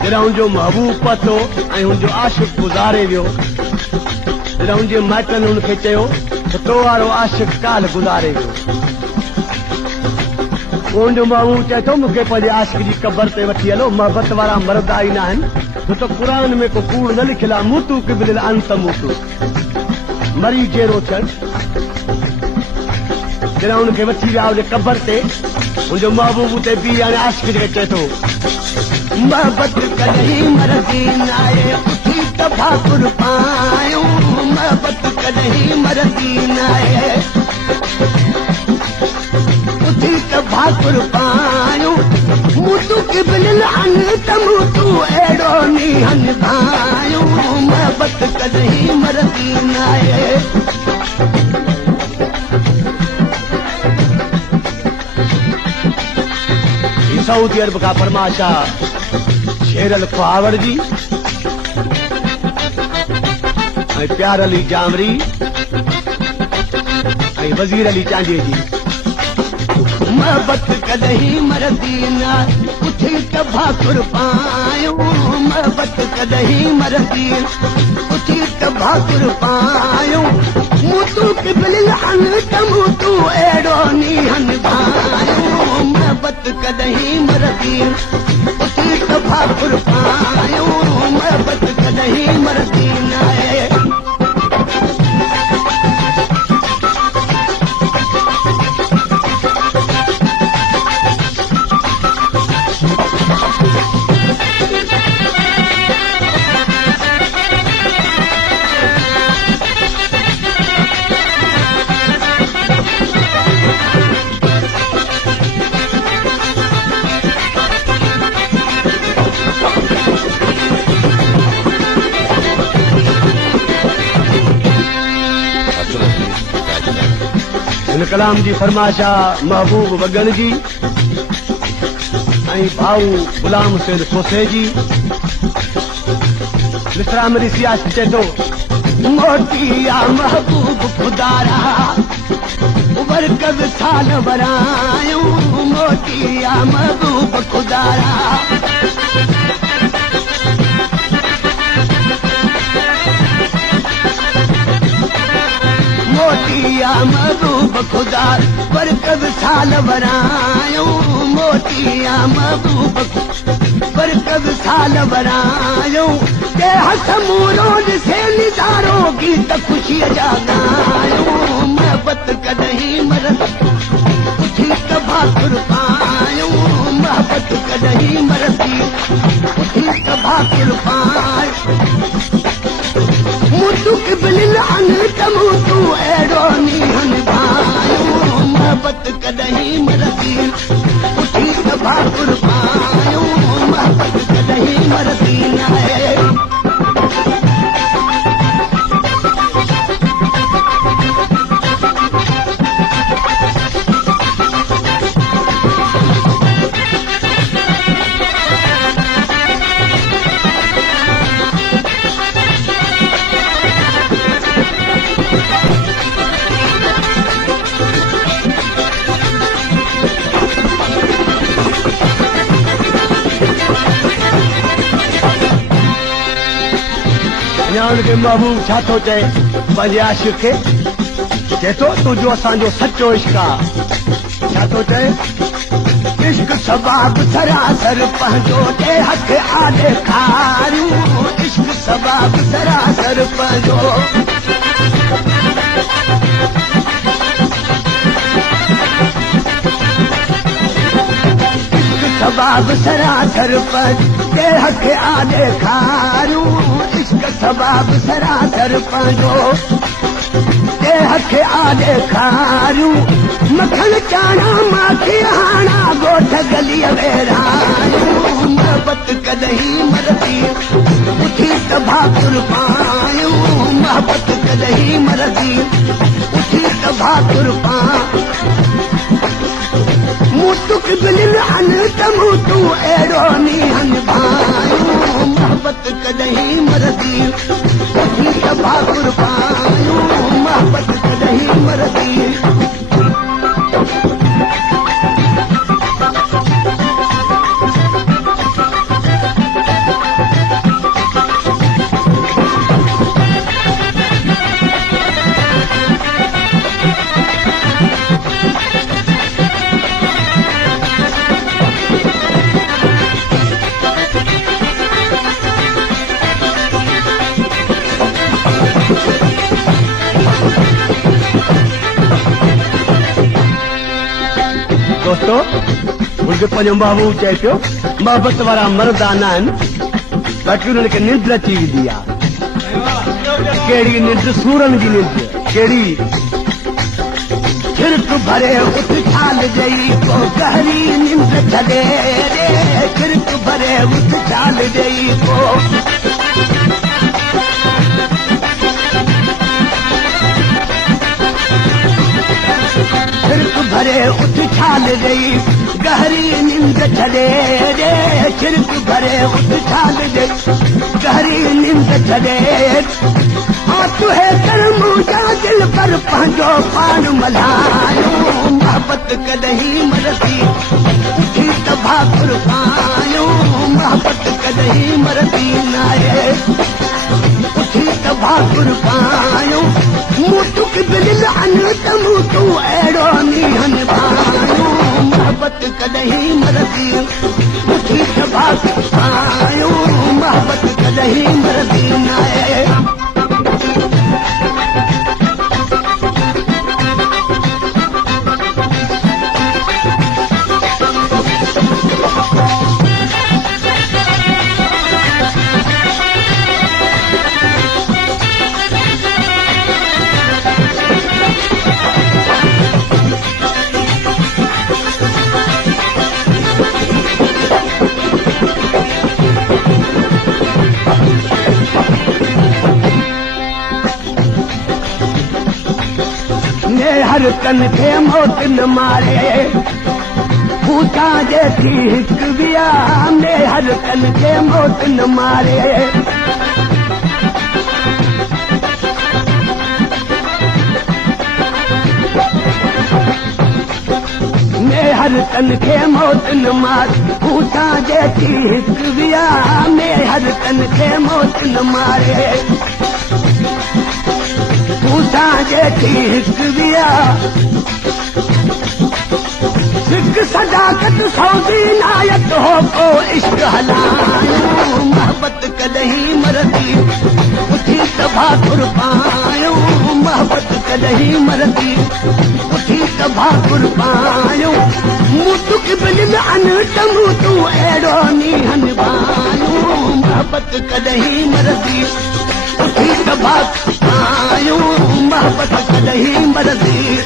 जॾहिं हुनजो महबूब पतो ऐं हुनजो आशिक़ गुज़ारे वियो, जॾहिं हुनजे माइटनि हुनखे चयो त तो वारो आशिक़ काल गुज़ारे वियो, हुनजो महबूब चए थो मूंखे पंहिंजे आशिक़ जी क़बर ते वठी हलो, मोहबत वारा मर्द ई न आहिनि, छो त क़ुर में को कूड़ न लिखियलु आहे, मूतू क़िबिल अंत मूतू, मरी जहिड़ो थियनि। जॾहिं हुनखे वठी विया हुन क़बर ते, हुनजो महबूब उते बीह हाणे आशिक़ खे चए थो मोहबत कॾहिं मरदी न आहे, उथी तफ़ाकुर पायूं, मोहबत कॾहिं मरदी न आहे, उथी तफ़ाकुर पायूं, मूतू क़िबिल अंत मूतू अहिड़ो मींहं भायूं, मोहबत कॾहिं मरदी न आहे। सऊदी अरब का फरमाशा शेर अल खुआवर जी ऐं प्यार अली जामरी ऐं वज़ीर अली चांडीअ जी मोहबत कॾहिं मरदी न उथी तफ़ाकुर पायूं, मोहबत कॾहिं मरदी उथी तफ़ाकुर पायूं, मूतू क़िबिल अंत मूतू अहिड़ो मींहं भायूं, मोहबत कॾहिं मरदी उथी तफ़ाकुर पायूं, मोहबत कॾहिं मरदी न आहे। कलाम जी फरमाशा महबूब वगन जी ऐं भाऊ गुलाम हुसैन खोसे जी मिसरा में ॾिसी आशिक़ चए थो मोटी आ महबूब खुदारा बरकत साल वरायूं, मोटी आ महबूब खुदारा मोटी आ महबूब खुदा बरकत साल वरायूं, मोटी आ महबूब बरकत साल वरायूं, के हथ मूरो ॾिसे निज़ारो गीत ख़ुशीअ जा ॻायूं, मोहबत कॾहिं मरदी उथी तफ़ाकुर पायूं, मोहबत कॾहिं मरदी उथी तफ़ाकुर पायूं, मूतू क़िबिल अंत मूतू अहिड़ो मींहं भायूं, मोहबत कॾहिं मरदी उथी तफ़ाकुर पायूं, मोहबत कॾहिं मरदी न आहे। हुनखे महबूब छा थो चए पंहिंजे आशिक़ खे, चए थो तुंहिंजो असांजो सचो इश्क़ आहे, छा थो चए इश्क़ सबाब सरासर पंहिंजो ॾे हथ आॾे खारियूं, इश्क़ सबाब सरासर पंहिंजो सबाब सरासर पंहिंजे हथ आॾे खारियूं, इश्क़ सबाब सरासर पंहिंजो ॾे हथ आॾे खारियूं, मखण चाणा माखी हाणा ॻोठ गलीअ वेरायूं, मोहबत कॾहिं मरदी उथी तफ़ाकुर पायूं, मोहबत कॾहिं मरदी उथी तफ़ाकुर पायूं, मूतू क़िबिल अंत मूतू अहिड़ो मींहं भायूं, मोहबत कॾहिं मरदी उथी तफ़ाकुर पायूं, मोहबत कॾहिं मरदी। दोस्तो मुंहिंजो पंहिंजो महबूब चए पियो मोहबत वारा मर्द आना आहिनि बाक़ी उन्हनि खे निंड अची वेंदी आहे कहिड़ी निंड सूरनि जी निंड कहिड़ी खिड़क भरे उठ छाल ॾेई को गहरी निंड छॾे रे खिड़क भरे उठ छाल ॾेई को खिड़क भरे उठ छाल ॾेई गहरी निंड छॾे रे खिड़क भरे उठ छाल ॾेई गहरी निंड छॾे तुहे कर्म जा दिल पर पंहिंजो पान मल्हायो मोहबत कॾहिं मरदी उठी तबा कुर्बायो मोहबत कॾहिं मरदी नाहे उठी तबा कुर्बायो मूं टुक दिल अन तमू तूं अहिड़ो मीहन भायो मोहबत कॾहिं मरदी उठी तबा कुर्बायो मोहबत कॾहिं मरदी नाहे हर कन खे मौत न मारे पूछा जेठी हिकु बिया में हर कन खे मौत न मारे में हर कन खे मौत न मारे पूछा जेठी हिकु बिया में हर कन खे मौत न मारे पूछा जेठी हिकु बिया हिकु सदाकत सौदी नायत हो को इश्क हलायो मोहबत कॾहिं मरदी उठी तबा कुर्बायो मोहबत कॾहिं मरदी उठी तबा कुर्बायो मूं टुक बिल अन तमू तूं अहिड़ो मीहन भायो मोहबत कॾहिं मरदी उठी तबा कुर्बायो मोहबत कॾहिं मरदी